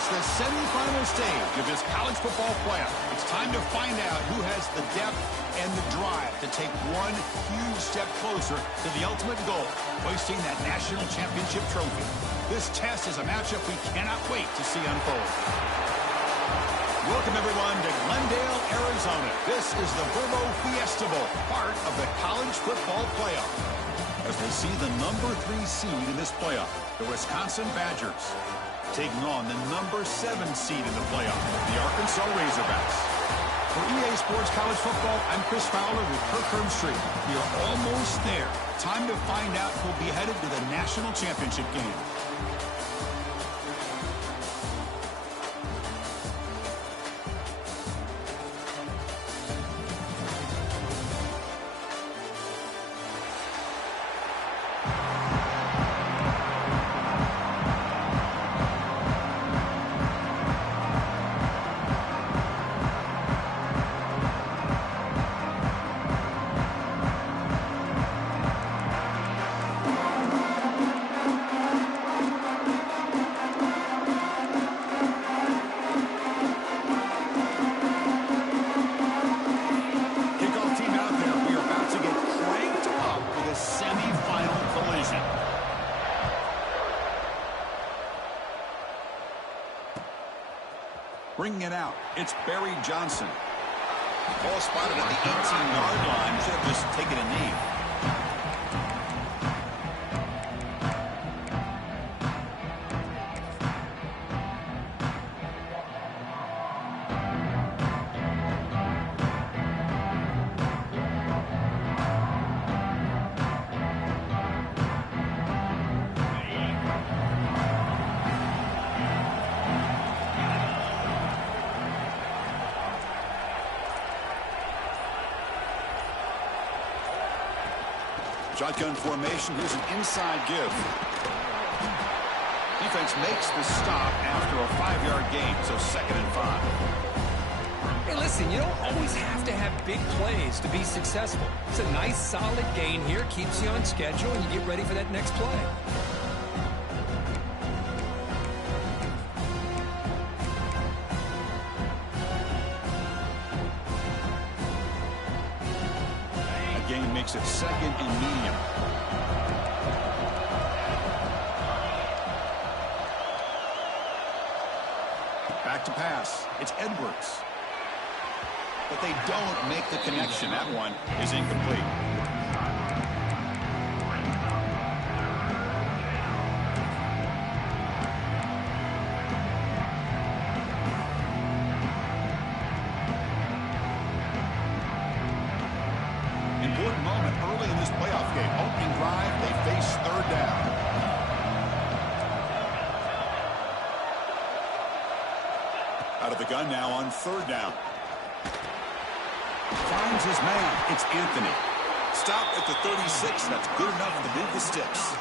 reached the semifinal stage of this college football playoff. It's time to find out who has the depth and the drive to take one huge step closer to the ultimate goal, hoisting that national championship trophy. This test is a matchup we cannot wait to see unfold. Welcome, everyone, to Glendale, Arizona. This is the Verbo Fiesta Bowl, part of the college football playoff. As we'll see the number 3 seed in this playoff, the Wisconsin Badgers, taking on the number 7 seed in the playoff, the Arkansas Razorbacks. For EA Sports College Football, I'm Chris Fowler with Kirk Herbstreit. We are almost there. Time to find out who'll be headed to the national championship game. Bringing it out, it's Barry Johnson. Ball spotted at the 18-yard line. Should have just taken a knee. Shotgun formation. Here's an inside give. Defense makes the stop after a 5-yard gain, so 2nd and 5. Hey, listen, you don't always have to have big plays to be successful. It's a nice, solid gain here. Keeps you on schedule, and you get ready for that next play. Makes it 2nd and medium. Back to pass. It's Edwards. But they don't make the connection. That one is incomplete. Important moment early in this playoff game. Opening drive, they face 3rd down. Out of the gun now on 3rd down. Finds his man. It's Anthony. Stop at the 36. That's good enough to move the sticks.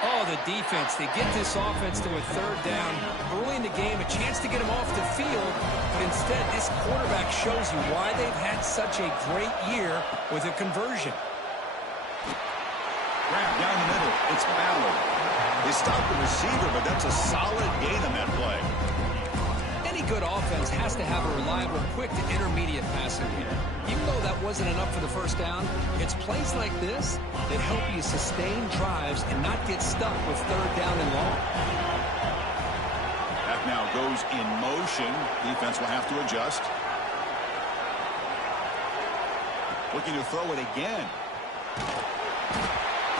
Oh, the defense. They get this offense to a 3rd down. Early in the game, a chance to get them off the field. But instead, this quarterback shows you why they've had such a great year with a conversion. Grab down the middle. It's Ballard. They stop the receiver, but that's a solid gain on that play. Any good offense has to have a reliable, quick to intermediate passing game. Even though that wasn't enough for the 1st down, it's plays like this that help you sustain drives and not get stuck with 3rd down and long. That now goes in motion. Defense will have to adjust. Looking to throw it again.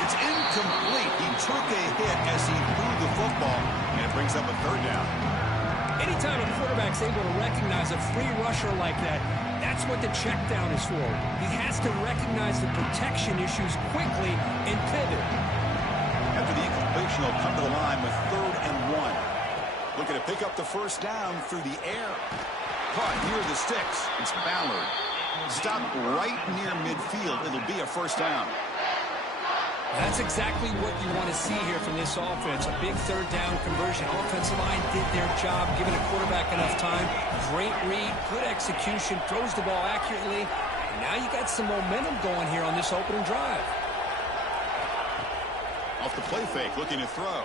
It's incomplete. He took a hit as he threw the football, and it brings up a 3rd down. Anytime a quarterback's able to recognize a free rusher like that, that's what the check down is for. He has to recognize the protection issues quickly and pivot. After the incompletion, they'll come to the line with 3rd and 1. Looking to pick up the 1st down through the air. Caught near the sticks. It's Ballard. Stop right near midfield. It'll be a 1st down. That's exactly what you want to see here from this offense. A big 3rd down conversion. Offensive line did their job, giving a quarterback enough time. Great read, good execution, throws the ball accurately. And now you got some momentum going here on this opening drive. Off the play fake, looking to throw.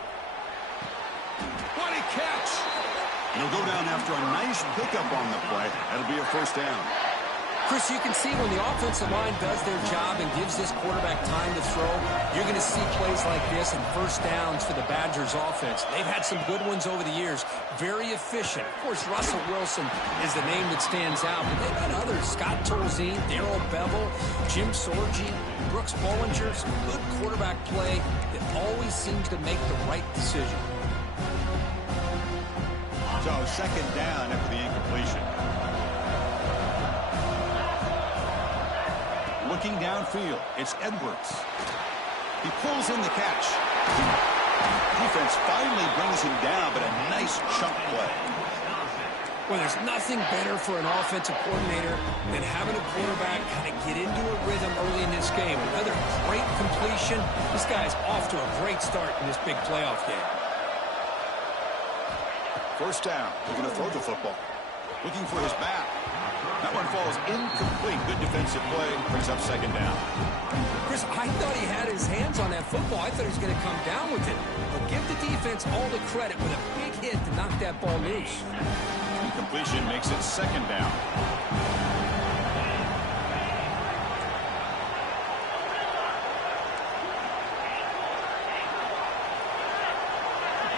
What a catch! And he'll go down after a nice pickup on the play. That'll be a first down. Chris, you can see when the offensive line does their job and gives this quarterback time to throw, you're going to see plays like this and first downs for the Badgers offense. They've had some good ones over the years. Very efficient. Of course, Russell Wilson is the name that stands out, but they've got others. Scott Tolzien, Darrell Bevel, Jim Sorgi, Brooks Bollinger. Some good quarterback play that always seems to make the right decision. So, second down after the incompletion. Looking downfield, it's Edwards. He pulls in the catch. Defense finally brings him down, but a nice chunk play. Well, there's nothing better for an offensive coordinator than having a quarterback kind of get into a rhythm early in this game. Another great completion. This guy's off to a great start in this big playoff game. First down. They're going to throw the football. Looking for his back. That one falls incomplete. Good defensive play. Brings up second down. Chris, I thought he had his hands on that football. I thought he was going to come down with it. But give the defense all the credit with a big hit to knock that ball loose. Incompletion makes it second down.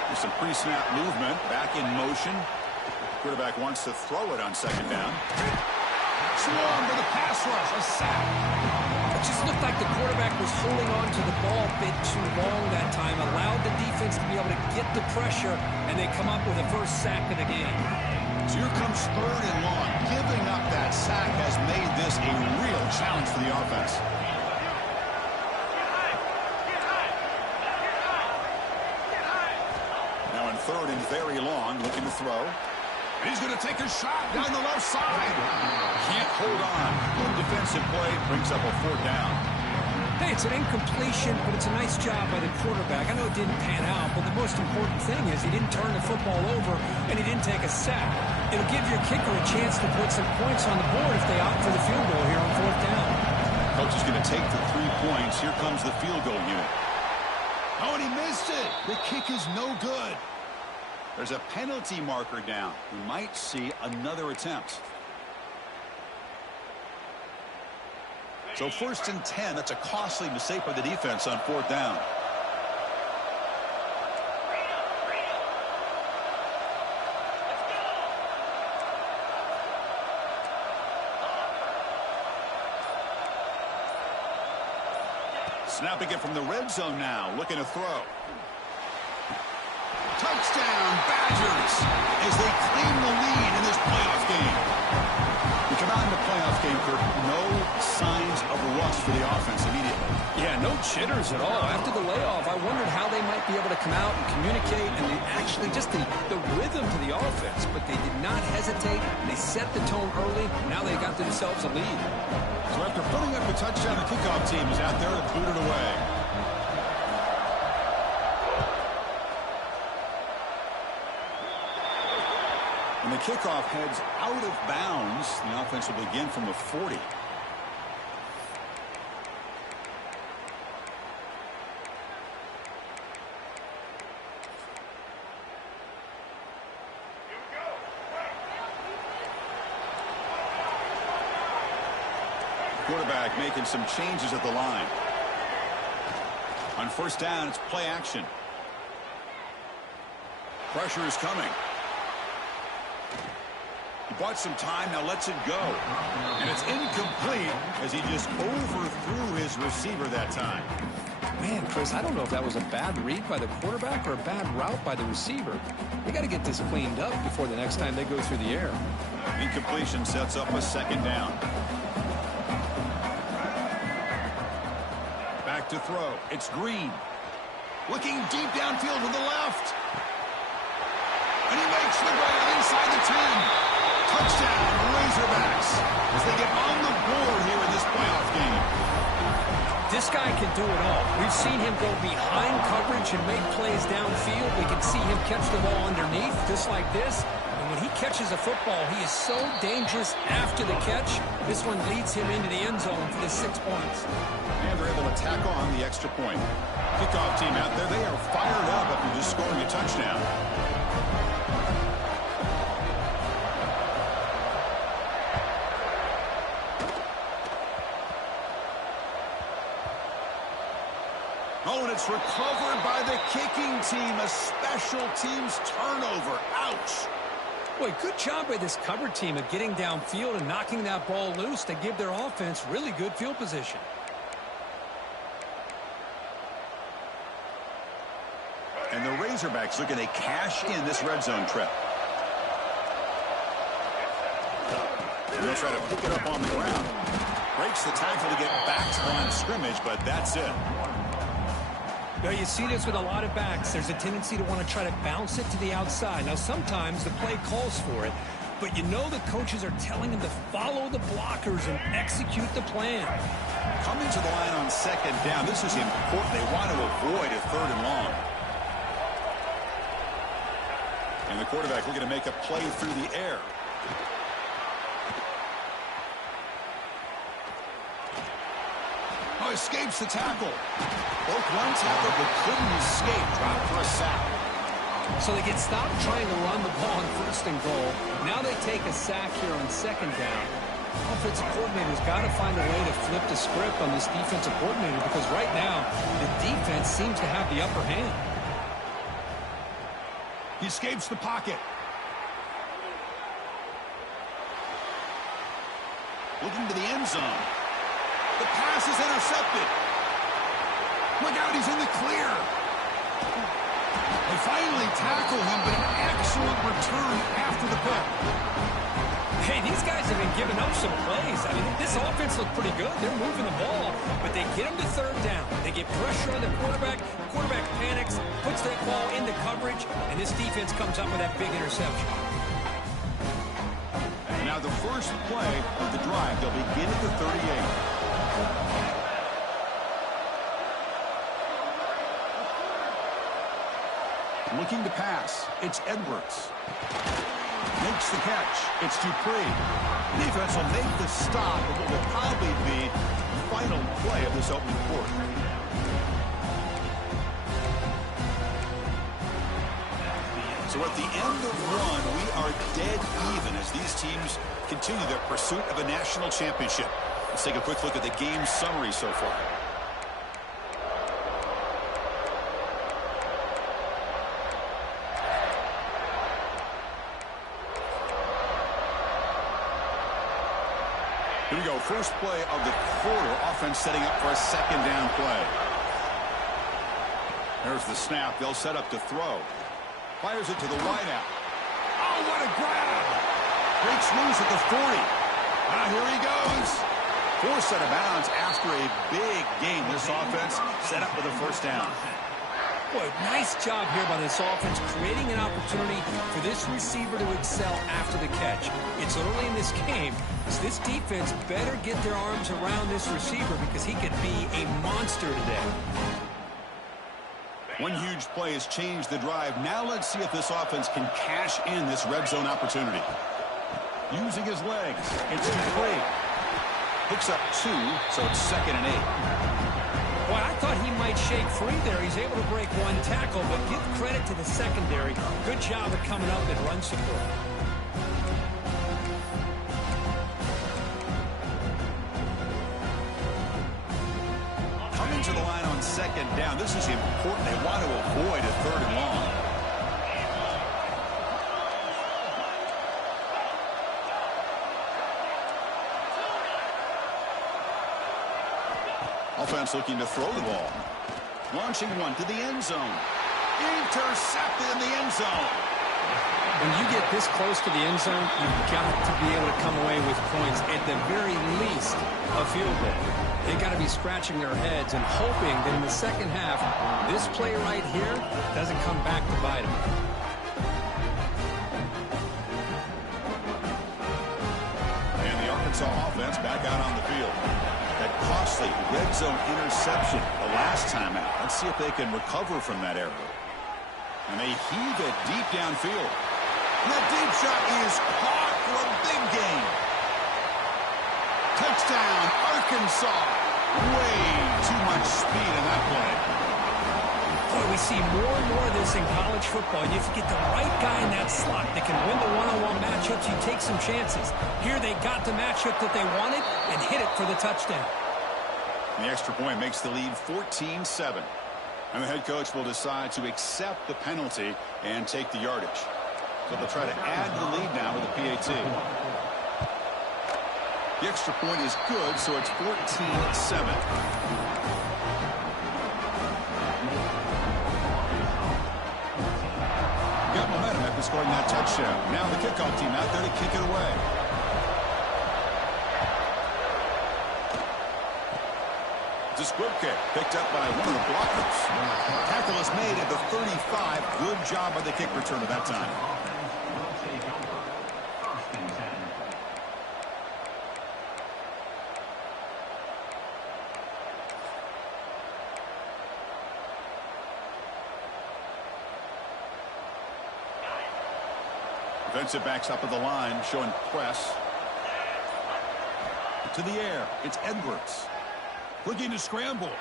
There's some pre-snap movement. Back in motion. Quarterback wants to throw it on second down. Swarm for the pass rush. A sack. It just looked like the quarterback was holding on to the ball a bit too long that time. Allowed the defense to be able to get the pressure, and they come up with the first sack of the game. So here comes third and long. Giving up that sack has made this a real challenge for the offense. Now in third and very long, looking to throw. He's going to take a shot down the left side. Can't hold on. Good defensive play brings up a fourth down. Hey, it's an incompletion, but it's a nice job by the quarterback. I know it didn't pan out, but the most important thing is he didn't turn the football over, and he didn't take a sack. It'll give your kicker a chance to put some points on the board if they opt for the field goal here on fourth down. Coach is going to take the 3 points. Here comes the field goal unit. Oh, and he missed it. The kick is no good. There's a penalty marker down. We might see another attempt. So first and 10, that's a costly mistake by the defense on fourth down. Snapping it from the red zone now, looking to throw. Touchdown, Badgers, as they claim the lead in this playoff game. We come out in the playoff game, Kirk, no signs of rust for the offense immediately. Yeah, no jitters at all. After the layoff, I wondered how they might be able to come out and communicate and actually just the rhythm to the offense. But they did not hesitate. They set the tone early. Now they got themselves a lead. So after putting up a touchdown, the kickoff team is out there to boot it away. When the kickoff heads out of bounds, the offense will begin from the 40. Quarterback making some changes at the line. On first down, it's play action. Pressure is coming. He bought some time, now lets it go. And it's incomplete as he just overthrew his receiver that time. Man, Chris, I don't know if that was a bad read by the quarterback or a bad route by the receiver. They got to get this cleaned up before the next time they go through the air. Incompletion sets up a second down. Back to throw. It's Green. Looking deep downfield to the left. And he makes the grab inside the 10. Touchdown, Razorbacks, as they get on the board here in this playoff game. This guy can do it all. We've seen him go behind coverage and make plays downfield. We can see him catch the ball underneath, just like this. And when he catches a football, he is so dangerous after the catch. This one leads him into the end zone for the 6 points. And they're able to tack on the extra point. Kickoff team out there, they are fired up after just scoring a touchdown. Oh, and it's recovered by the kicking team. A special teams turnover. Ouch. Boy, good job by this cover team of getting downfield and knocking that ball loose to give their offense really good field position. And the Razorbacks looking to cash in this red zone trip. And they'll try to pick it up on the ground. Breaks the tackle to get back to the line of scrimmage, but that's it. Now, you see this with a lot of backs. There's a tendency to want to try to bounce it to the outside. Now, sometimes the play calls for it, but you know the coaches are telling them to follow the blockers and execute the plan. Coming to the line on second down, this is important. They want to avoid a third and long. And the quarterback looking to make a play through the air. Oh, escapes the tackle. Broke one tackle, but couldn't escape. Dropped for a sack. So they get stopped trying to run the ball on first and goal. Now they take a sack here on second down. Offensive coordinator's got to find a way to flip the script on this defensive coordinator because right now the defense seems to have the upper hand. He escapes the pocket. Looking to the end zone. The pass is intercepted. Look out, he's in the clear. They finally tackle him, but an excellent return after the pick. Hey, these guys have been giving up some plays. I mean, this offense looked pretty good. They're moving the ball, but they get him to third down. They get pressure on the quarterback. Quarterback panics, puts that ball into coverage, and this defense comes up with that big interception. Now the first play of the drive, they'll begin at the 38. Looking to pass. It's Edwards. Makes the catch. It's Dupree. Defense will make the stop of what will probably be the final play of this opening quarter. So at the end of one, we are dead even as these teams continue their pursuit of a national championship. Let's take a quick look at the game summary so far. Here we go. First play of the quarter. Offense setting up for a second down play. There's the snap. They'll set up to throw. Fires it to the wideout. Oh, what a grab! Breaks loose at the 40. Here he goes. Forced out of bounds after a big gain. This offense set up with a first down. Boy, nice job here by this offense, creating an opportunity for this receiver to excel after the catch. It's early in this game, so this defense better get their arms around this receiver because he could be a monster today. One huge play has changed the drive. Now let's see if this offense can cash in this red zone opportunity. Using his legs, it's Dupree. Picks up 2, so it's 2nd and 8. Boy, I thought he might shake free there. He's able to break one tackle, but give credit to the secondary. Good job of coming up and run support. Coming to the line on second down. This is important. They want to avoid a third and long. Offense looking to throw the ball. Launching one to the end zone. Intercepted in the end zone. When you get this close to the end zone, you've got to be able to come away with points, at the very least, a field goal. They've got to be scratching their heads and hoping that in the second half, this play right here doesn't come back to bite them. And the Arkansas offense back out on the field. That costly red zone interception the last time out. Let's see if they can recover from that error. And they heave it deep downfield. And that deep shot is caught for a big gain. Touchdown, Arkansas. Way too much speed in that play. Boy, we see more and more of this in college football. You get the right guy in that slot that can win the one-on-one matchups. You take some chances. Here they got the matchup that they wanted and hit it for the touchdown. The extra point makes the lead 14-7. And the head coach will decide to accept the penalty and take the yardage. So they'll try to add to the lead now with a PAT. The extra point is good, so it's 14-7. Got momentum after scoring that touchdown. Now the kickoff team out there to kick it away. It's a squib kick picked up by one of the blockers. Tackle is made at the 35. Good job by the kick returner that time. Defensive backs up at the line, showing press. To the air, it's Edwards. Looking to scramble.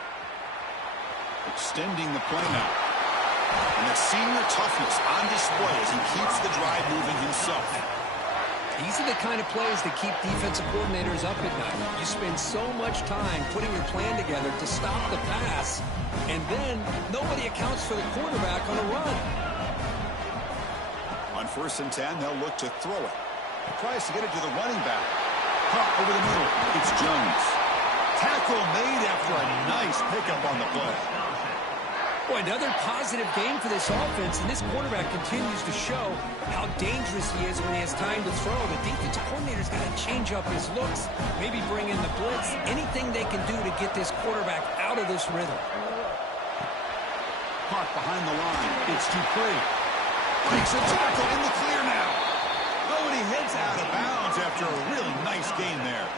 Extending the play now. And the senior toughness on display as he keeps the drive moving himself. These are the kind of plays that keep defensive coordinators up at night. You spend so much time putting your plan together to stop the pass, and then nobody accounts for the quarterback on a run. On 1st and 10, they'll look to throw it. Tries to get it to the running back. Caught over the middle. It's Jones. Tackle made after a nice pickup on the play. Boy, another positive game for this offense, and this quarterback continues to show how dangerous he is when he has time to throw. The defensive coordinator's got to change up his looks, maybe bring in the blitz, anything they can do to get this quarterback out of this rhythm. Caught behind the line. It's Dupree. Breaks a tackle in the clear now. Oh, and he heads out of bounds after a really nice game there.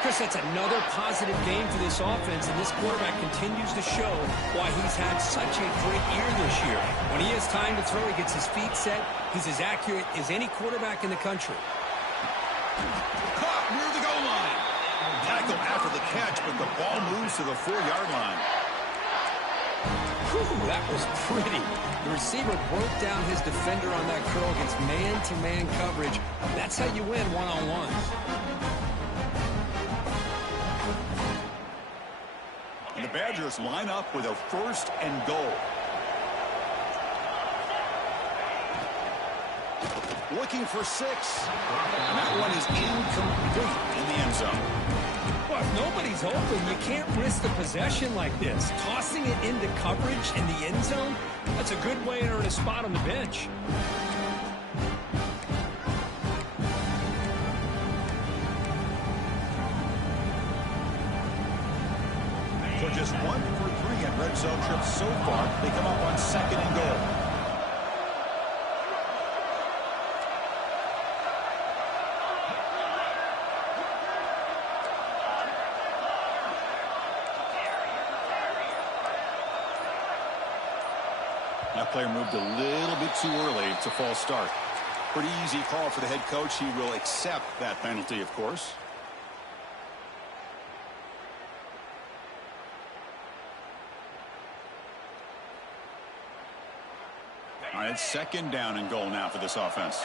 Chris, that's another positive game for this offense, and this quarterback continues to show why he's had such a great year this year. When he has time to throw, he gets his feet set. He's as accurate as any quarterback in the country. Caught near the goal line. Tackle after the catch, but the ball moves to the 4-yard line. Whew, that was pretty. The receiver broke down his defender on that curl against man-to-man coverage. That's how you win one-on-ones. And the Badgers line up with a 1st and goal. Looking for 6. And that one is incomplete in the end zone. Well, if nobody's open, you can't risk the possession like this. Tossing it into coverage in the end zone, that's a good way to earn a spot on the bench. So just 1 for 3 at red zone trips so far. They come up on 2nd and goal. That player moved a little bit too early. It's a false start. Pretty easy call for the head coach. He will accept that penalty, of course. All right, it's 2nd down and goal now for this offense.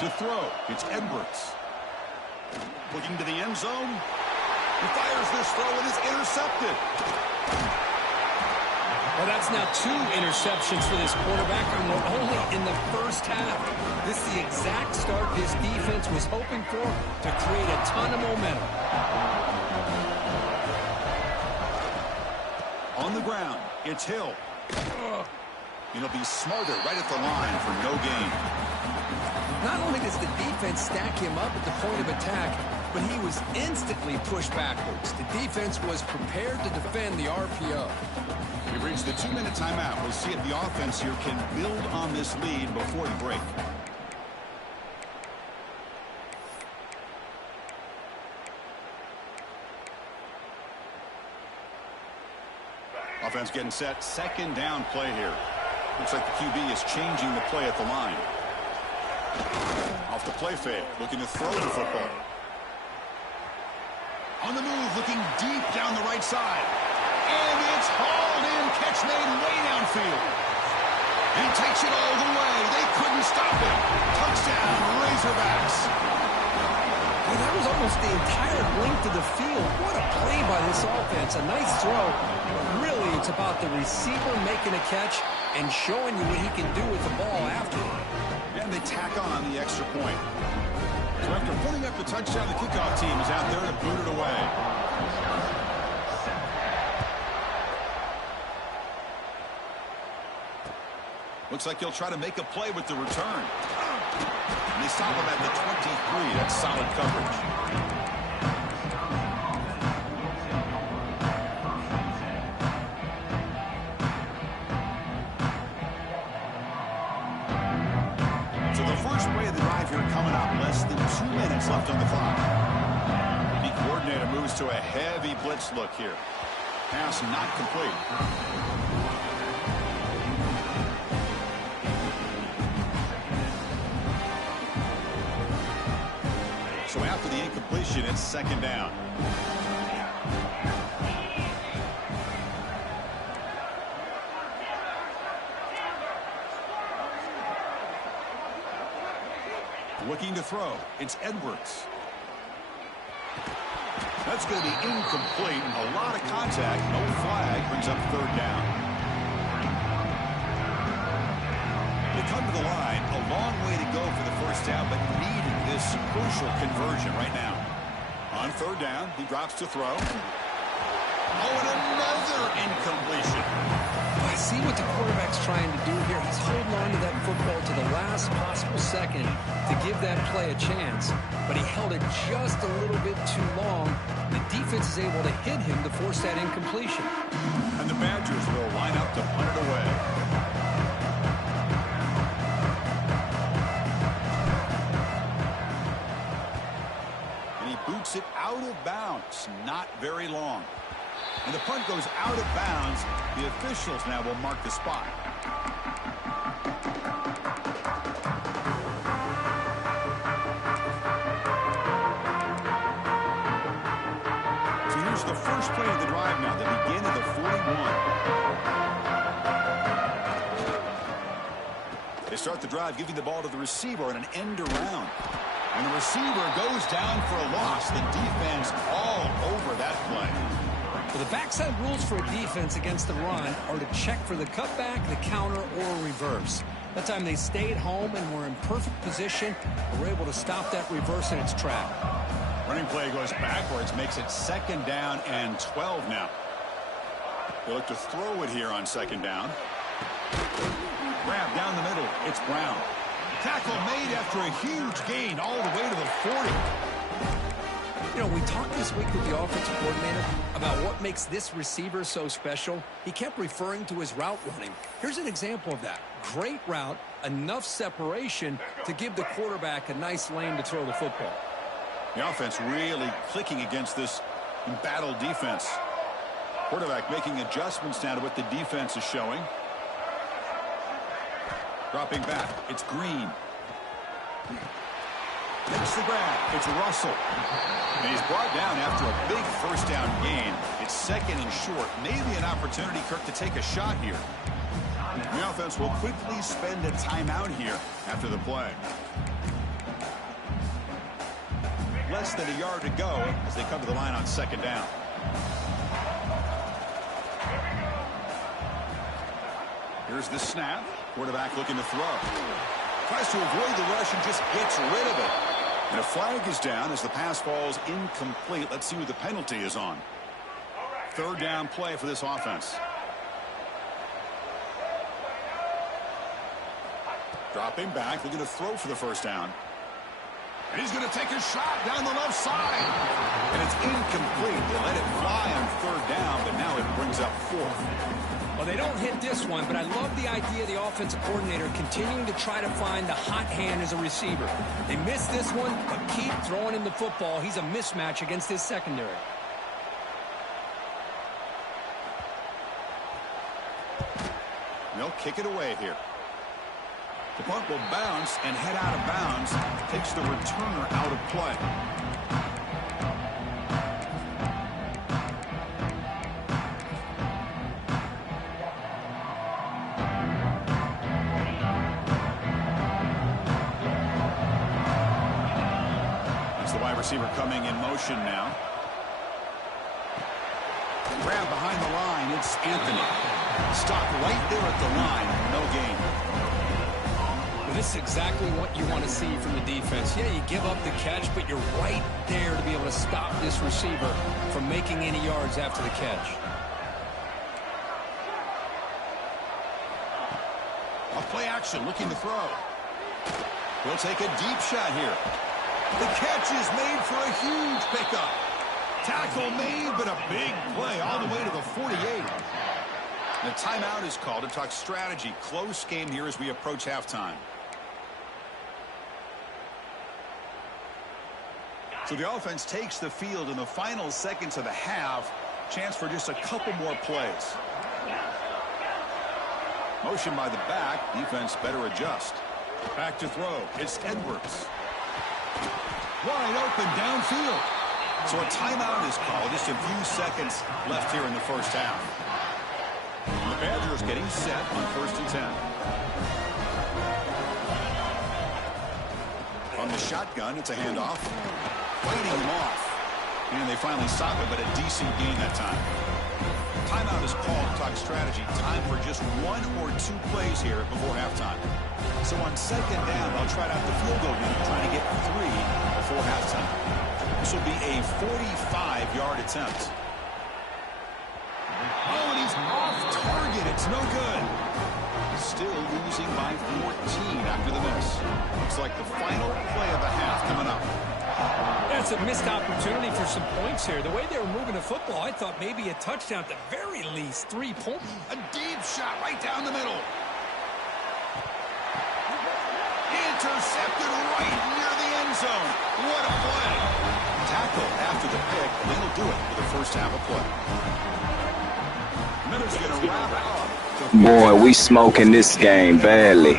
To throw, it's Edwards. Looking to the end zone. He fires this throw and is intercepted. Well, that's now 2 interceptions for this quarterback, and we're only in the first half. This is the exact start this defense was hoping for to create a ton of momentum. On the ground, it's Hill. It'll be smarter right at the line for no gain. Not only does the defense stack him up at the point of attack, but he was instantly pushed backwards. The defense was prepared to defend the RPO. We've reached the 2-minute timeout. We'll see if the offense here can build on this lead before the break. Offense getting set. 2nd down play here. Looks like the QB is changing the play at the line. Off the play fake, looking to throw the football. On the move, looking deep down the right side. And it's hauled in, catch made field. And he takes it all the way. They couldn't stop him. Touchdown, Razorbacks. Well, that was almost the entire length of the field. What a play by this offense. A nice throw. But really, it's about the receiver making a catch and showing you what he can do with the ball afterward. And they tack on the extra point. So after putting up the touchdown, the kickoff team is out there to boot it away. Looks like he'll try to make a play with the return. And they stop him at the 23. That's solid coverage. So the first play of the drive here coming up. Less than 2 minutes left on the clock. The coordinator moves to a heavy blitz look here. Pass not complete. So after the incompletion, it's second down. Looking to throw. It's Edwards. That's going to be incomplete. A lot of contact. No flag. Brings up third down. They come to the line. A long way to go for the first down, but needed this crucial conversion right now. On third down, he drops to throw. Oh, and another incompletion. I see what the quarterback's trying to do here. He's holding on to that football to the last possible second to give that play a chance, but he held it just a little bit too long. The defense is able to hit him to force that incompletion. And the Badgers will line up to punt it away. Boots it out of bounds. Not very long. And the punt goes out of bounds. The officials now will mark the spot. So here's the first play of the drive now. The begin of the 41. They start the drive giving the ball to the receiver and an end around. And the receiver goes down for a loss. The defense all over that play. Well, the backside rules for a defense against the run are to check for the cutback, the counter, or reverse. That time they stayed home and were in perfect position and were able to stop that reverse in its track. Running play goes backwards, makes it second down and 12 now. They look to throw it here on second down. Grab down the middle. It's Brown. Tackle made after a huge gain all the way to the 40. You know, we talked this week with the offensive coordinator about what makes this receiver so special. He kept referring to his route running. Here's an example of that. Great route, enough separation to give the quarterback a nice lane to throw the football. The offense really clicking against this embattled defense. Quarterback making adjustments now to what the defense is showing. Dropping back, it's Green. Makes the grab, it's Russell. And he's brought down after a big first down gain. It's second and short. Maybe an opportunity, Kirk, to take a shot here. The offense will quickly spend a timeout here after the play. Less than a yard to go as they come to the line on second down. Here's the snap. Quarterback looking to throw. Tries to avoid the rush and just gets rid of it. And a flag is down as the pass falls incomplete. Let's see what the penalty is on. Third down play for this offense. Dropping back, looking to throw for the first down. And he's going to take a shot down the left side. And it's incomplete. They let it fly on third down, but now it brings up fourth. Well, they don't hit this one, but I love the idea of the offensive coordinator continuing to try to find the hot hand as a receiver. They missed this one, but keep throwing him the football. He's a mismatch against his secondary. They'll kick it away here. The punt will bounce and head out of bounds. Takes the returner out of play. Receiver coming in motion now. Grab behind the line. It's Anthony. Stop right there at the line. No gain. Well, this is exactly what you want to see from the defense. Yeah, you give up the catch, but you're right there to be able to stop this receiver from making any yards after the catch. Off play action, looking to throw. He'll take a deep shot here. The catch is made for a huge pickup. Tackle made, but a big play all the way to the 48. The timeout is called to talk strategy. Close game here as we approach halftime. So the offense takes the field in the final seconds of the half. Chance for just a couple more plays. Motion by the back. Defense better adjust. Back to throw. It's Edwards. Wide open downfield. So a timeout is called. Just a few seconds left here in the first half. The Badgers getting set on 1st and 10. On the shotgun, it's a handoff. Fighting him off. And they finally stop it, but a decent gain that time. Timeout is called to talk strategy. Time for just 1 or 2 plays here before halftime. So on 2nd down, they'll try out the field goal unit, trying to get 3 before halftime. This will be a 45-yard attempt. Oh, and he's off target. It's no good. Still losing by 14 after the miss. Looks like the final play of the half coming up. That's a missed opportunity for some points here. The way they were moving the football, I thought maybe a touchdown at the very least. 3 points. A deep shot right down the middle. Intercepted right near the end zone. What a play. Tackle after the pick. They'll do it for the first half of play. Miller's going to wrap up. Boy, we smoking this game badly.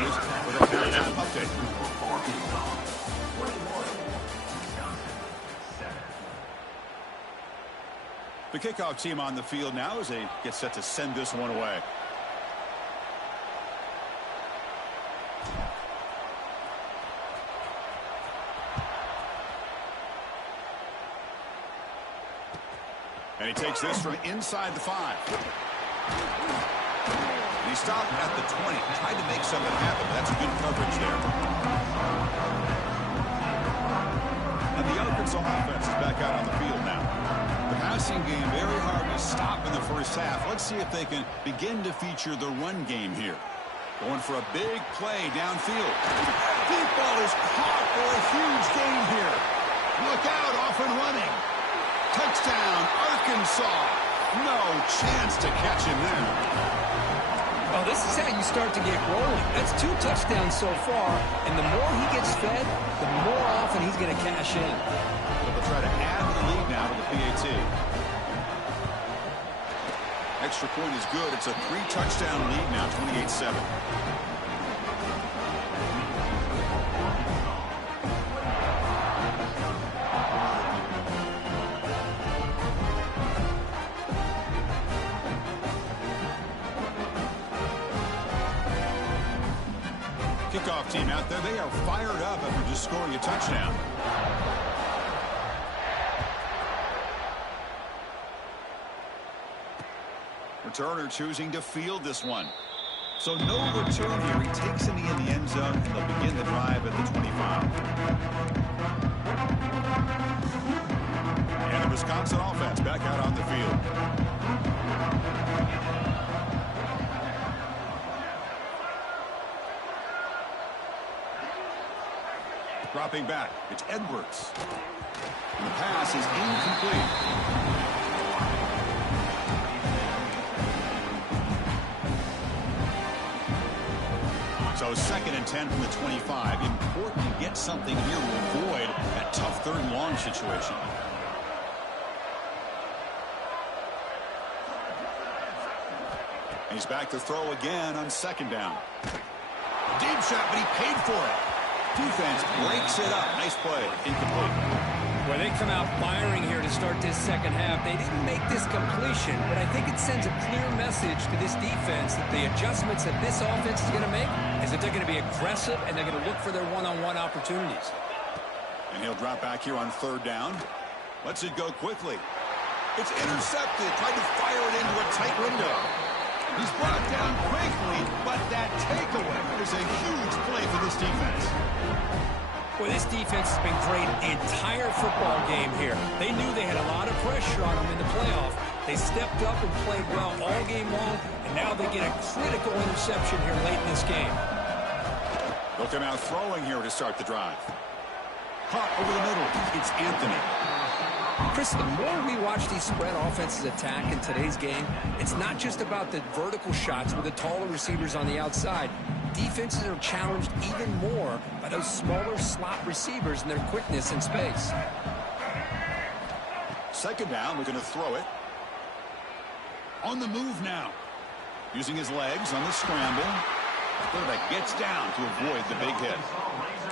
The kickoff team on the field now as they get set to send this one away. And he takes this from inside the 5. And he stopped at the 20. Tried to make something happen, but that's good coverage there. And the Arkansas offense is back out on the field now. The passing game very hard to stop in the first half. Let's see if they can begin to feature the run game here. Going for a big play downfield. Deep ball is caught for a huge gain here. Look out, off and running. Touchdown, Arkansas. No chance to catch him there. Well, this is how you start to get rolling. That's 2 touchdowns so far, and the more he gets fed, the more often he's going to cash in. They'll try to add to the lead now to the PAT. Extra point is good. It's a 3-touchdown lead now, 28-7. Kickoff team out there. They are fired up after just scoring a touchdown. Returner choosing to field this one. So no return here. He takes him in the end zone, and they'll begin the drive at the 25. And the Wisconsin offense back out on the field. Dropping back, it's Edwards. And the pass is incomplete. So 2nd and 10 from the 25. Important to get something here to avoid that tough 3rd and long situation. He's back to throw again on 2nd down. Deep shot, but he paid for it. Defense breaks it up. Nice play. Incomplete. Well, they come out firing here to start this 2nd half. They didn't make this completion, but I think it sends a clear message to this defense that the adjustments that this offense is going to make is that they're going to be aggressive and they're going to look for their one-on-one opportunities. And he'll drop back here on third down. Lets it go quickly. It's intercepted. Tried to fire it into a tight window. He's brought down quickly, but that takeaway is a huge play for this defense. Well, this defense has been great the entire football game here. They knew they had a lot of pressure on them in the playoff. They stepped up and played well all game long, and now they get a critical interception here late in this game. They'll come out throwing here to start the drive. Caught over the middle. It's Anthony. Chris, the more we watch these spread offenses attack in today's game, it's not just about the vertical shots with the taller receivers on the outside. Defenses are challenged even more by those smaller slot receivers and their quickness in space. Second down, we're going to throw it. On the move now. Using his legs on the scramble. Quarterback gets down to avoid the big hit.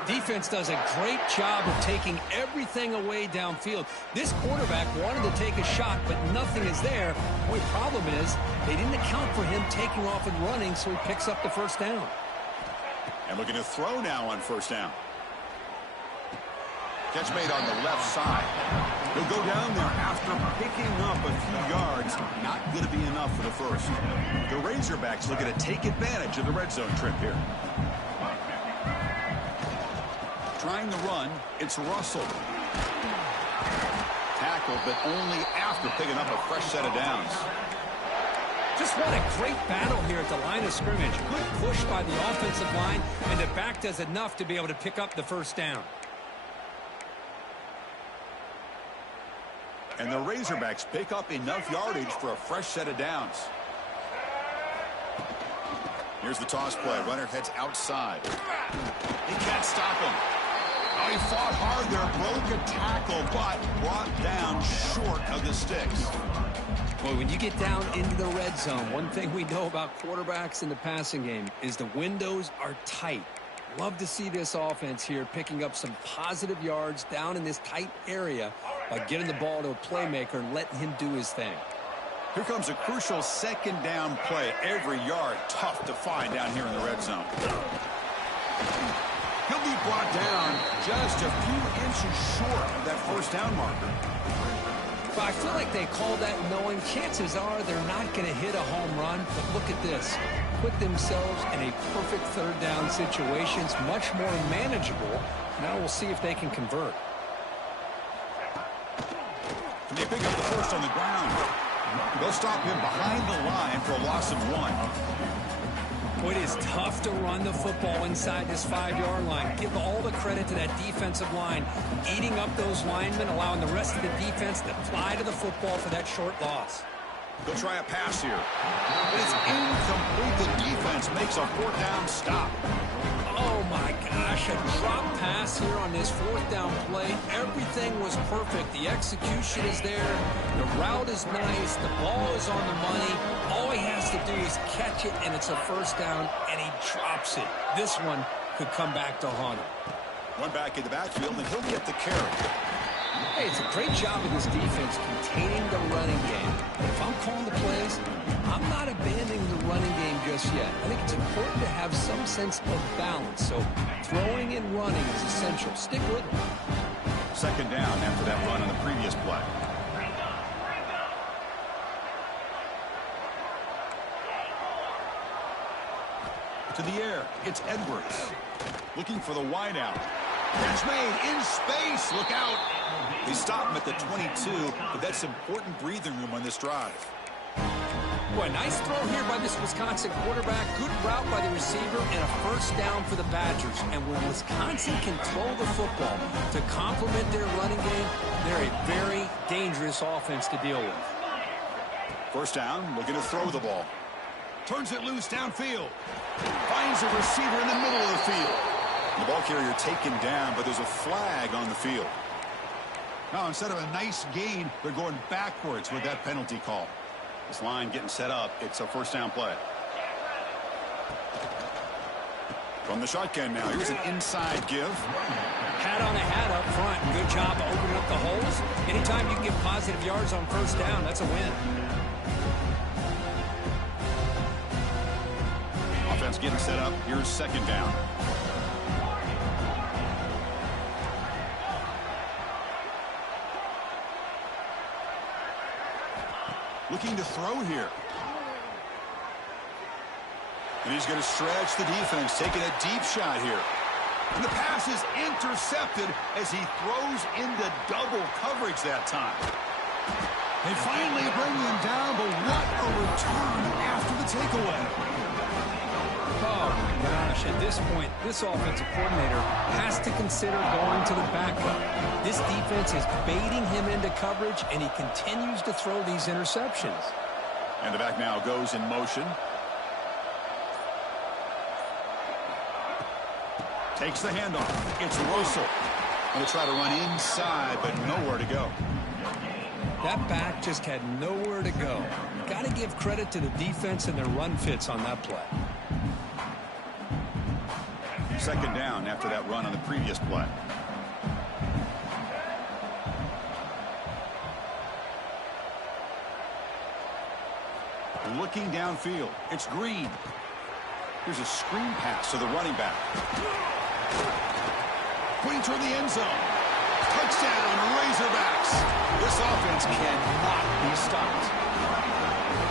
Defense does a great job of taking everything away downfield. This quarterback wanted to take a shot, but nothing is there. The only problem is they didn't account for him taking off and running, so he picks up the first down. And looking to throw now on first down. Catch made on the left side. He'll go down there after picking up a few yards. Not going to be enough for the first. The Razorbacks looking to take advantage of the red zone trip here. Trying to run, it's Russell. Tackled, but only after picking up a fresh set of downs. Just what a great battle here at the line of scrimmage. Good push by the offensive line, and the back does enough to be able to pick up the first down. And the Razorbacks pick up enough yardage for a fresh set of downs. Here's the toss play. Runner heads outside. He can't stop him. Oh, he fought hard there, broke a tackle, but brought down short of the sticks. Boy, when you get down into the red zone, one thing we know about quarterbacks in the passing game is the windows are tight. Love to see this offense here picking up some positive yards down in this tight area by getting the ball to a playmaker and letting him do his thing. Here comes a crucial second down play. Every yard tough to find down here in the red zone. He'll be brought down just a few inches short of that first down marker. But I feel like they call that knowing chances are they're not going to hit a home run. But look at this. Put themselves in a perfect third down situation. It's much more manageable. Now we'll see if they can convert. They pick up the first on the ground. They'll stop him behind the line for a loss of 1. It is tough to run the football inside this 5-yard line. Give all the credit to that defensive line, eating up those linemen, allowing the rest of the defense to fly to the football for that short loss. They'll try a pass here. But it's incomplete. The defense makes a fourth down stop. Oh, my gosh. A drop pass here on this fourth down play. Everything was perfect. The execution is there. The route is nice. The ball is on the money. All he has to do is catch it, and it's a first down, and he drops it. This one could come back to haunt him. One back in the backfield, and he'll get the carry. Hey, it's a great job of this defense containing the running game. But if I'm calling the plays, I'm not abandoning the running game just yet. I think it's important to have some sense of balance. So throwing and running is essential. Stick with it. Second down after that run on the previous play. To the air, it's Edwards. Looking for the wideout. Catch made in space. Look out. They stop him at the 22, but that's important breathing room on this drive. Boy, nice throw here by this Wisconsin quarterback. Good route by the receiver and a first down for the Badgers. And when Wisconsin can throw the football to complement their running game, they're a very dangerous offense to deal with. First down, looking to throw the ball. Turns it loose downfield. Finds a receiver in the middle of the field. The ball carrier taken down, but there's a flag on the field. Now, instead of a nice gain, they're going backwards with that penalty call. This line getting set up. It's a first down play. From the shotgun now, here's an inside give. Hat on a hat up front. Good job of opening up the holes. Anytime you can get positive yards on first down, that's a win. Offense getting set up. Here's second down. looking to throw here. And he's going to stretch the defense, taking a deep shot here. And the pass is intercepted as he throws into double coverage that time. They finally bring him down, but what a return after the takeaway. Oh, my gosh. At this point, this offensive coordinator has to consider going to the backup. This defense is baiting him into coverage, and he continues to throw these interceptions. And the back now goes in motion. Takes the handoff. It's Russell. Going to try to run inside, but nowhere to go. That back just had nowhere to go. Got to give credit to the defense and their run fits on that play. Second down after that run on the previous play. Looking downfield. It's Green. Here's a screen pass to the running back. Pointing toward the end zone. Touchdown, Razorbacks. This offense cannot be stopped.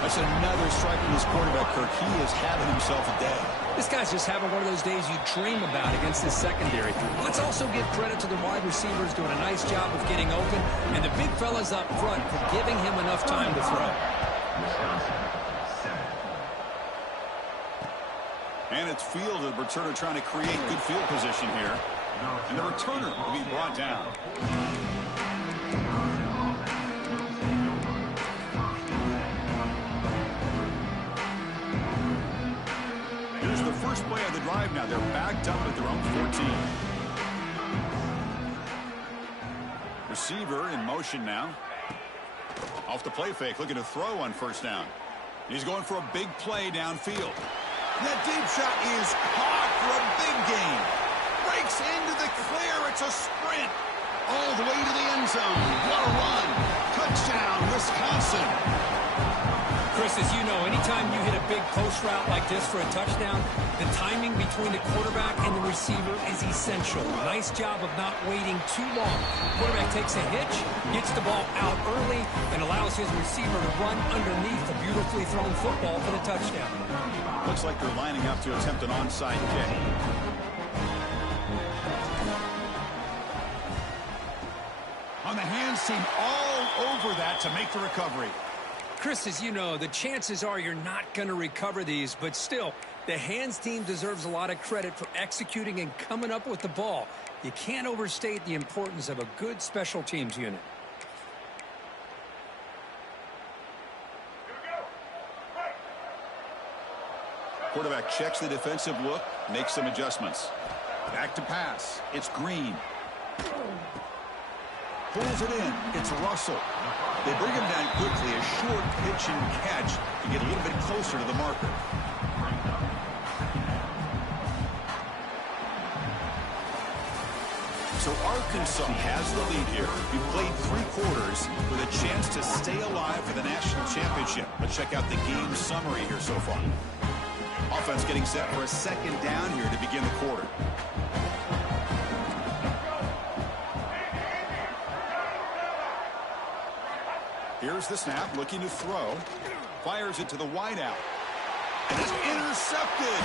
That's another strike from this quarterback, Kirk. He is having himself a day. This guy's just having one of those days you dream about against this secondary. Let's also give credit to the wide receivers doing a nice job of getting open, and the big fellas up front for giving him enough time to throw. And it's field, the returner trying to create good field position here. And the returner will be brought down. Here's the first play of the drive now. They're backed up at their own 14. Receiver in motion now. Off the play fake, looking to throw on first down. He's going for a big play downfield. That deep shot is caught for a big gain. Breaks into the clear. It's a sprint all the way to the end zone. What a run. Touchdown, Wisconsin. Chris, as you know, anytime you hit a big post route like this for a touchdown, the timing between the quarterback and the receiver is essential. Nice job of not waiting too long. Quarterback takes a hitch, gets the ball out early, and allows his receiver to run underneath a beautifully thrown football for the touchdown. Looks like they're lining up to attempt an onside kick. On the hands team all over that to make the recovery. Chris, as you know, the chances are you're not going to recover these, but still, the hands team deserves a lot of credit for executing and coming up with the ball. You can't overstate the importance of a good special teams unit. Quarterback checks the defensive look, makes some adjustments. Back to pass. It's Green. Pulls it in. It's Russell. They bring him down quickly. A short pitch and catch to get a little bit closer to the marker. So Arkansas has the lead here. We've played 3 quarters with a chance to stay alive for the national championship. Let's check out the game summary here so far. Offense getting set for a second down here to begin the quarter. Here's the snap, looking to throw. Fires it to the wideout. And it's intercepted.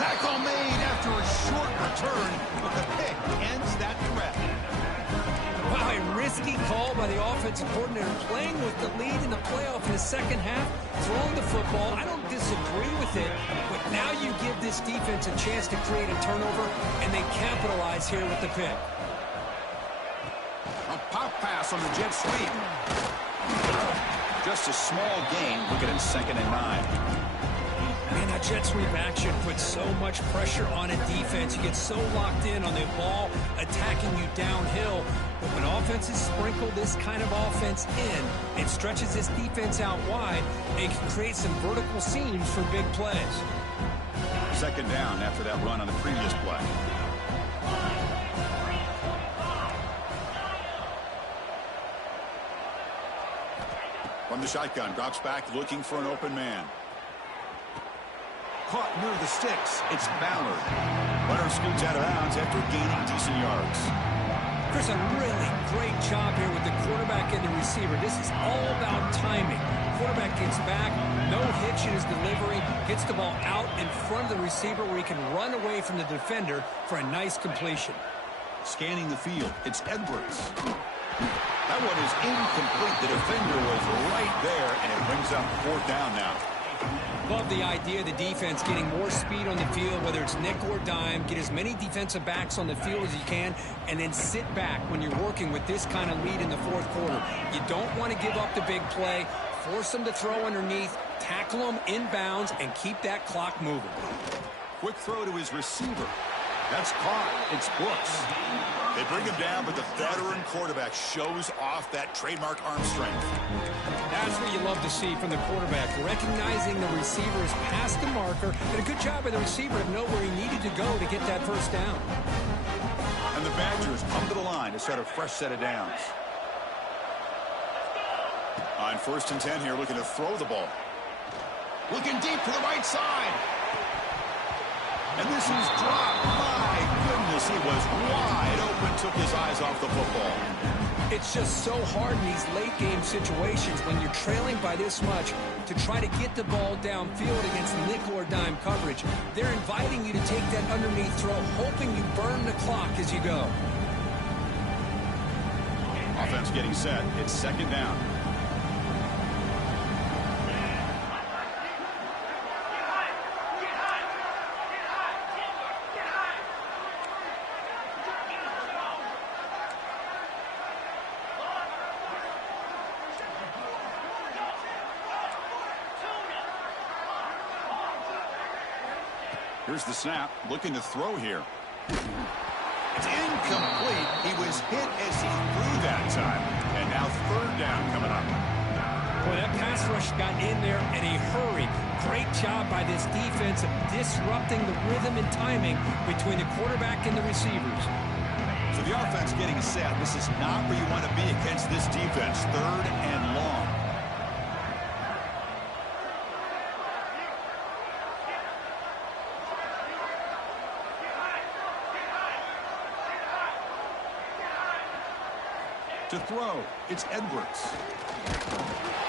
Tackle made after a short return, but the pick ends that threat. Wow, a risky call by the offensive coordinator, playing with the lead in the playoff in the second half, throwing the football. I don't disagree with it, but now you give this defense a chance to create a turnover, and they capitalize here with the pick. A pop pass on the jet sweep. Just a small gain. Look at it, 2nd and 9. Man, that jet sweep action puts so much pressure on a defense. You get so locked in on the ball attacking you downhill. But when offenses sprinkle this kind of offense in, it stretches this defense out wide and can create some vertical seams for big plays. 2nd down after that run on the previous play. From the shotgun, drops back, looking for an open man. Caught near the sticks. It's Ballard. Runner scoots out of bounds after gaining decent yards. There's a really great job here with the quarterback and the receiver. This is all about timing. Quarterback gets back, no hitch in his delivery, gets the ball out in front of the receiver where he can run away from the defender for a nice completion. Scanning the field, it's Edwards. That one is incomplete. The defender was right there, and it brings up 4th down now. Love the idea of the defense getting more speed on the field, whether it's nickel or dime. Get as many defensive backs on the field as you can, and then sit back when you're working with this kind of lead in the 4th quarter. You don't want to give up the big play. Force them to throw underneath, tackle them inbounds, and keep that clock moving. Quick throw to his receiver. That's caught. It's Brooks. They bring him down, but the veteran quarterback shows off that trademark arm strength. That's what you love to see from the quarterback, recognizing the receiver is past the marker, and a good job by the receiver to know where he needed to go to get that 1st down. And the Badgers come to the line to start a fresh set of downs. On 1st and 10 here, looking to throw the ball. Looking deep to the right side. And this is dropped. My goodness, he was wide open, took his eyes off the football. It's just so hard in these late-game situations when you're trailing by this much to try to get the ball downfield against nickel or dime coverage. They're inviting you to take that underneath throw, hoping you burn the clock as you go. Offense getting set. It's 2nd down. Here's the snap, looking to throw here. It's incomplete. He was hit as he threw that time. And now 3rd down coming up. Boy, that pass rush got in there in a hurry. Great job by this defense of disrupting the rhythm and timing between the quarterback and the receivers. So the offense getting set. This is not where you want to be against this defense. 3rd and long. To throw, it's Edwards.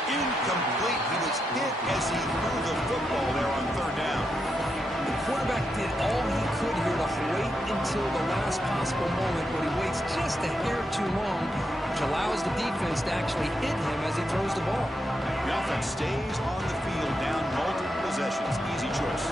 Incomplete. He was hit as he threw the football there on 3rd down. The quarterback did all he could here to wait until the last possible moment, but he waits just a hair too long, which allows the defense to actually hit him as he throws the ball. The offense stays on the field down multiple possessions. Easy choice.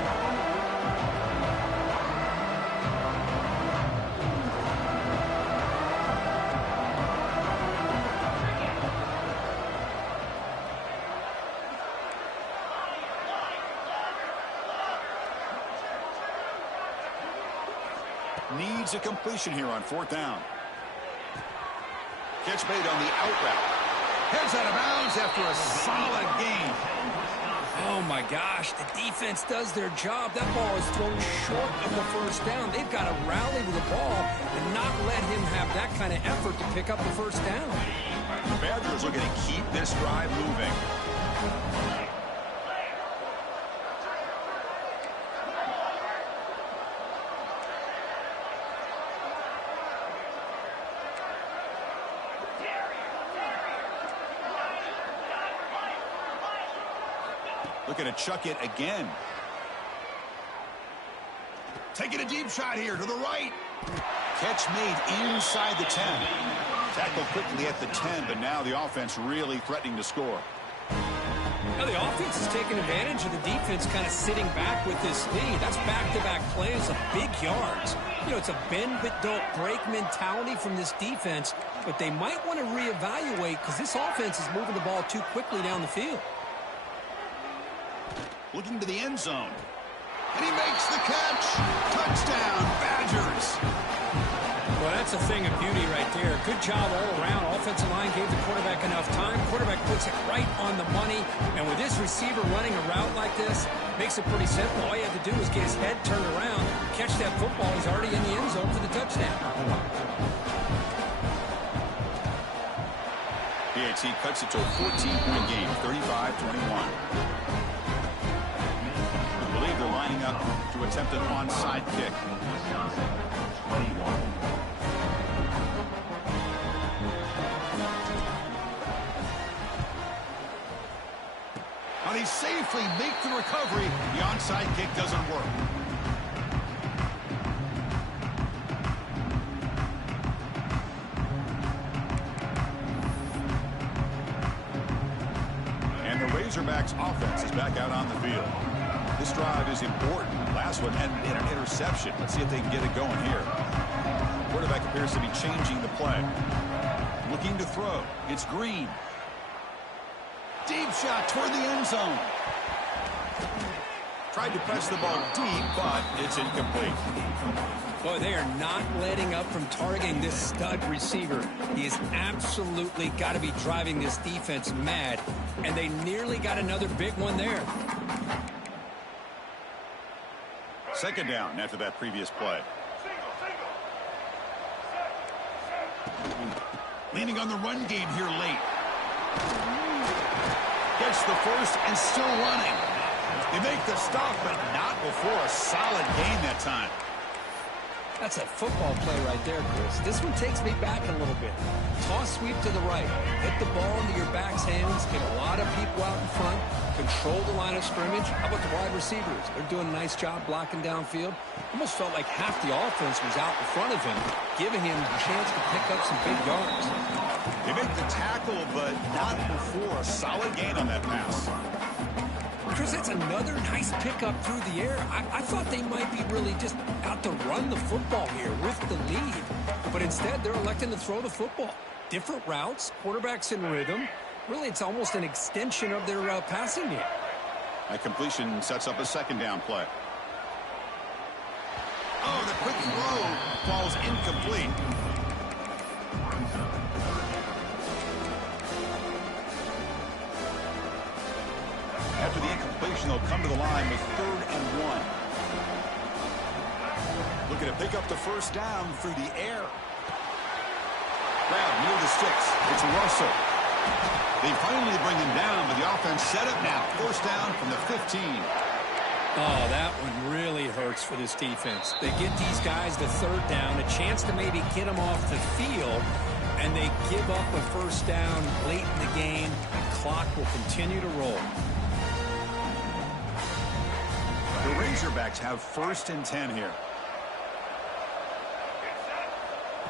Needs a completion here on 4th down. Catch made on the out route. Heads out of bounds after a solid gain. Oh, my gosh. The defense does their job. That ball is thrown short of the 1st down. They've got to rally to the ball and not let him have that kind of effort to pick up the 1st down. The Badgers are going to keep this drive moving. Looking to chuck it again. Taking a deep shot here to the right. Catch made inside the 10. Tackle quickly at the 10, but now the offense really threatening to score. Now the offense is taking advantage of the defense kind of sitting back with this lead. That's back-to-back plays of big yards. You know, it's a bend but don't break mentality from this defense, but they might want to reevaluate because this offense is moving the ball too quickly down the field. Looking to the end zone. And he makes the catch. Touchdown, Badgers. Well, that's a thing of beauty right there. Good job all around. Offensive line gave the quarterback enough time. Quarterback puts it right on the money. And with this receiver running a route like this, makes it pretty simple. All you have to do is get his head turned around, catch that football. He's already in the end zone for the touchdown. PAT cuts it to a 14-point game, 35-21. I believe they're lining up to attempt an onside kick. they safely make the recovery. The onside kick doesn't work. And the Razorbacks offense is back out on the field. This drive is important. Last one ended in an interception. Let's see if they can get it going here. Quarterback appears to be changing the play. Looking to throw. It's Green. Deep shot toward the end zone. Tried to press the ball deep, but it's incomplete. Boy, they are not letting up from targeting this stud receiver. He has absolutely got to be driving this defense mad, and they nearly got another big one there. Second down after that previous play. Leaning on the run game here late. Gets the first and still running. They make the stop, but not before a solid gain that time. That's a football play right there, Chris. This one takes me back a little bit. Toss sweep to the right. Hit the ball into your back's hands. Get a lot of people out in front. Control the line of scrimmage. How about the wide receivers? They're doing a nice job blocking downfield. Almost felt like half the offense was out in front of him, giving him a chance to pick up some big yards. They make the tackle, but not before a solid gain on that pass. Chris, that's another nice pickup through the air. I thought they might be really just out to run the football here with the lead. But instead, they're electing to throw the football. Different routes, quarterbacks in rhythm. Really, it's almost an extension of their passing game. That completion sets up a second down play. Oh, the quick throw falls incomplete. After the incompletion, they'll come to the line with 3rd and 1. Looking to pick up the first down through the air. Grab near the sticks. It's Russell. They finally bring him down, but the offense set up now. First down from the 15. Oh, that one really hurts for this defense. They get these guys the 3rd down, a chance to maybe get them off the field, and they give up a first down late in the game. The clock will continue to roll. The Razorbacks have 1st and 10 here.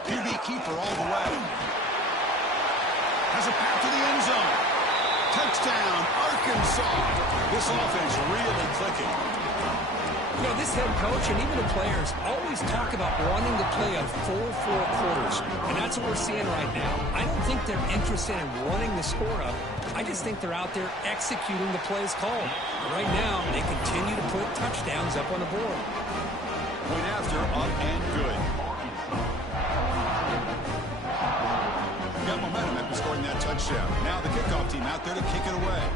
QB keeper all the way. Has a path to the end zone. Touchdown, Arkansas. This offense really clicking. You know, this head coach and even the players always talk about wanting to play a full 4 quarters, and that's what we're seeing right now. I don't think they're interested in running the score up. I just think they're out there executing the plays called. But right now, they continue to put touchdowns up on the board. Point after, up and good. Got momentum after scoring that touchdown. Now the kickoff team out there to kick it away.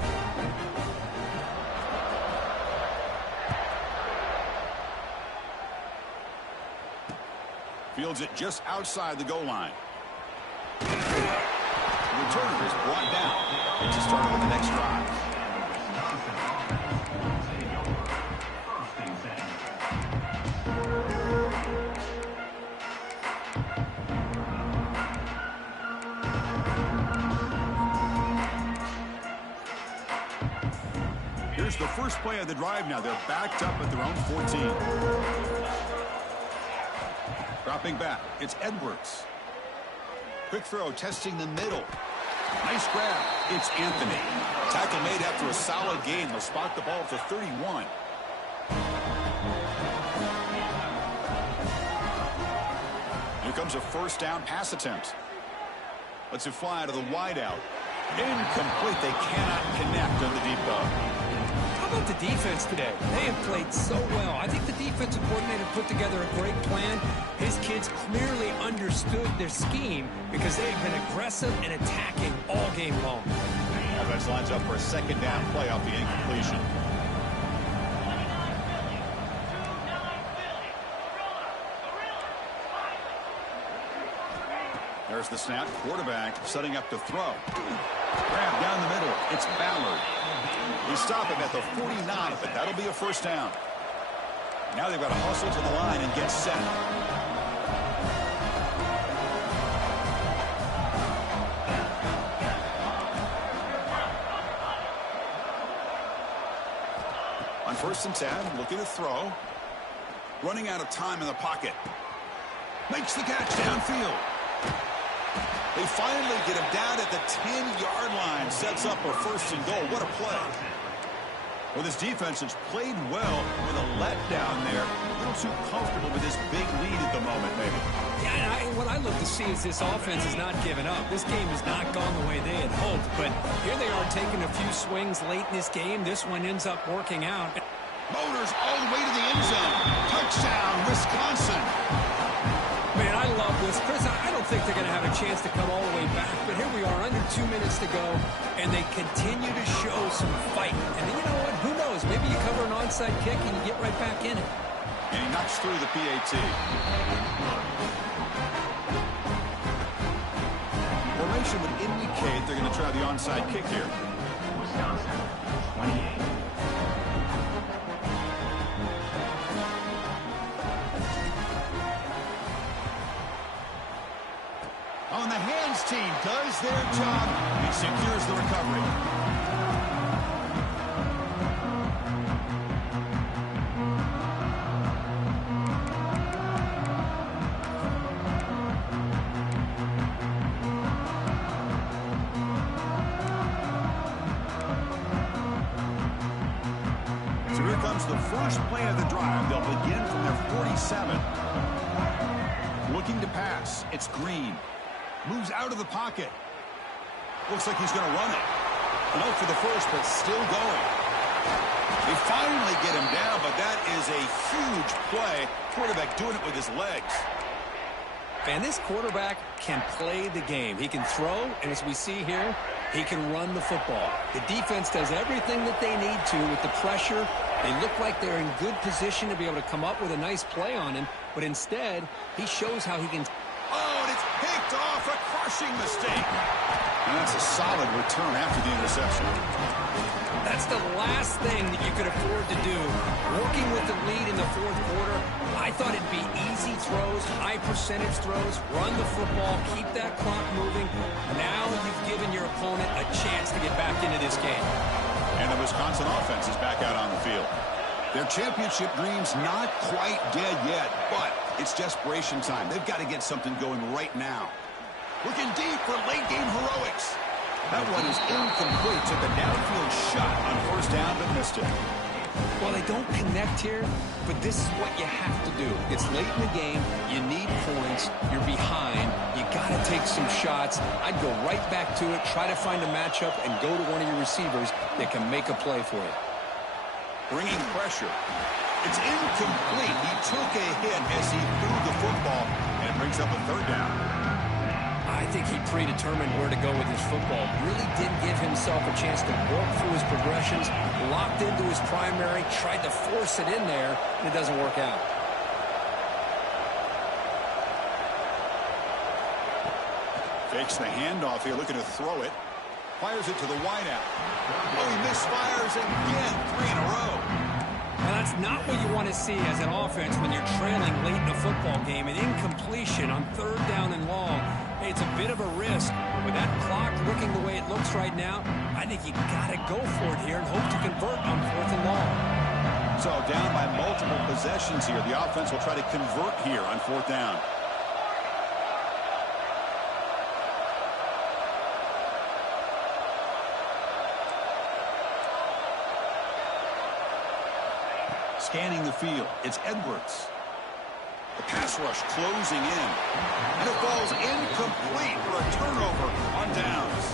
Fields it just outside the goal line. The returner is brought down to start with the next drive. Here's the first play of the drive now. They're backed up at their own 14. Dropping back, it's Edwards. Quick throw, testing the middle. Nice grab, it's Anthony. Tackle made after a solid gain. They'll spot the ball for 31. Here comes a first down pass attempt. Lets it fly to the wideout. Incomplete, they cannot connect on the deep ball. How about the defense today? They have played so well. I think the defensive coordinator put together a great plan. His kids clearly understood their scheme because they have been aggressive and attacking all game long. Offense lines up for a second down play off the incompletion. There's the snap. Quarterback setting up to throw. Grab down the middle. It's Ballard. They stop him at the 49, but that'll be a first down. Now they've got to hustle to the line and get set. first and 10, looking to throw. Running out of time in the pocket. Makes the catch downfield. They finally get him down at the 10-yard line. Sets up a first and goal. What a play. Well, this defense has played well with a letdown there. A little too comfortable with this big lead at the moment, maybe. Yeah, and what I look to see is this offense is not giving up. This game has not gone the way they had hoped, but here they are taking a few swings late in this game. This one ends up working out. Motors all the way to the end zone. Touchdown, Wisconsin. Man, I love this. Chris, I don't think they're going to have a chance to come all the way back, but here we are, under 2 minutes to go, and they continue to show some fight. And you know what? Who knows? Maybe you cover an onside kick and you get right back in it. And he knocks through the PAT. Formation would indicate they're going to try the onside kick here. Wisconsin, 28. On the hands team does their job. He secures the recovery. So here comes the first play of the drive. They'll begin from their 47. Looking to pass. It's Green. Moves out of the pocket. Looks like he's going to run it. An out for the first, but still going. They finally get him down, but that is a huge play. Quarterback doing it with his legs. And this quarterback can play the game. He can throw, and as we see here, he can run the football. The defense does everything that they need to with the pressure. They look like they're in good position to be able to come up with a nice play on him, but instead, he shows how he can... Oh, and it's picked off, a crushing mistake. And that's a solid return after the interception. That's the last thing that you could afford to do. Working with the lead in the fourth quarter, I thought it'd be easy throws, high percentage throws, run the football, keep that clock moving. Now you've given your opponent a chance to get back into this game. And the Wisconsin offense is back out on the field. Their championship dreams not quite dead yet, but it's desperation time. They've got to get something going right now. Looking deep for late-game heroics. That one is incomplete. Took a downfield shot on first down, but missed it. Well, they don't connect here, but this is what you have to do. It's late in the game. You need points. You're behind. You got to take some shots. I'd go right back to it, try to find a matchup, and go to one of your receivers that can make a play for you. Bringing pressure. It's incomplete. He took a hit as he threw the football, and it brings up a third down. I think he predetermined where to go with his football. Really didn't give himself a chance to work through his progressions, locked into his primary, tried to force it in there, and it doesn't work out. Fakes the handoff here, looking to throw it. Fires it to the wideout. Oh, he misfires again, 3 in a row. Well, that's not what you want to see as an offense when you're trailing late in a football game. An incompletion on third down and long. Hey, it's a bit of a risk. With that clock looking the way it looks right now, I think you got to go for it here and hope to convert on fourth and long. So down by multiple possessions here. The offense will try to convert here on fourth down. Scanning the field, it's Edwards. The pass rush closing in. And it falls incomplete for a turnover on downs.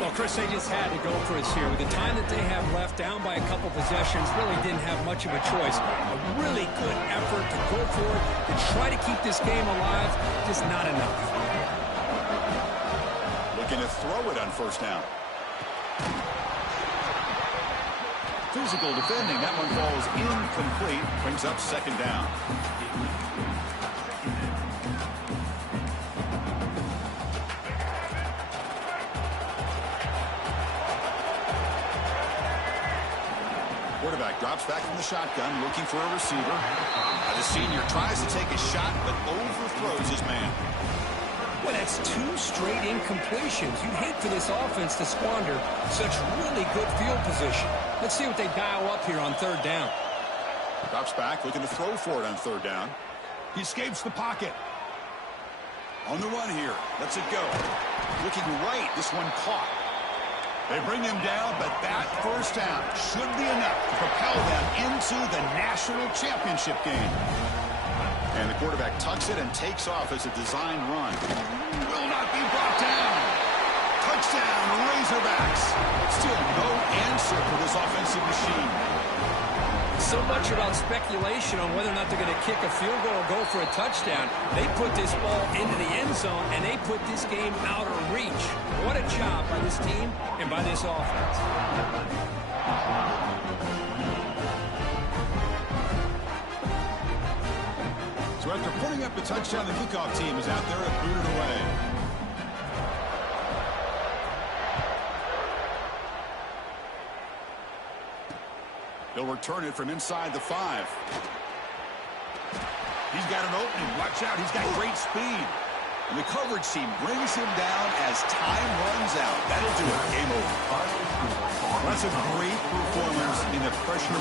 Well, Chris, they just had to go for us here. With the time that they have left, down by a couple possessions, really didn't have much of a choice. A really good effort to go for it, to try to keep this game alive, just not enough. Looking to throw it on first down. Physical defending. That one falls incomplete. Brings up second down. Quarterback drops back from the shotgun, looking for a receiver. The senior tries to take a shot, but overthrows his man. Well, that's 2 straight incompletions. You'd hate for this offense to squander such really good field position. Let's see what they dial up here on third down. Drops back, looking to throw for it on third down. He escapes the pocket. On the run here. Lets it go. Looking right. This one caught. They bring him down, but that first down should be enough to propel them into the national championship game. And the quarterback tucks it and takes off as a design run. Will not be brought down. Touchdown, Razorbacks. Still no answer for this offensive machine. So much about speculation on whether or not they're going to kick a field goal or go for a touchdown. They put this ball into the end zone, and they put this game out of reach. What a job by this team and by this offense. So after putting up the touchdown, the kickoff team is out there and booted away. They'll return it from inside the 5. He's got an opening. Watch out. He's got great speed. And the coverage team brings him down as time runs out. That'll do it. Game over. That's a great performance in the pressure.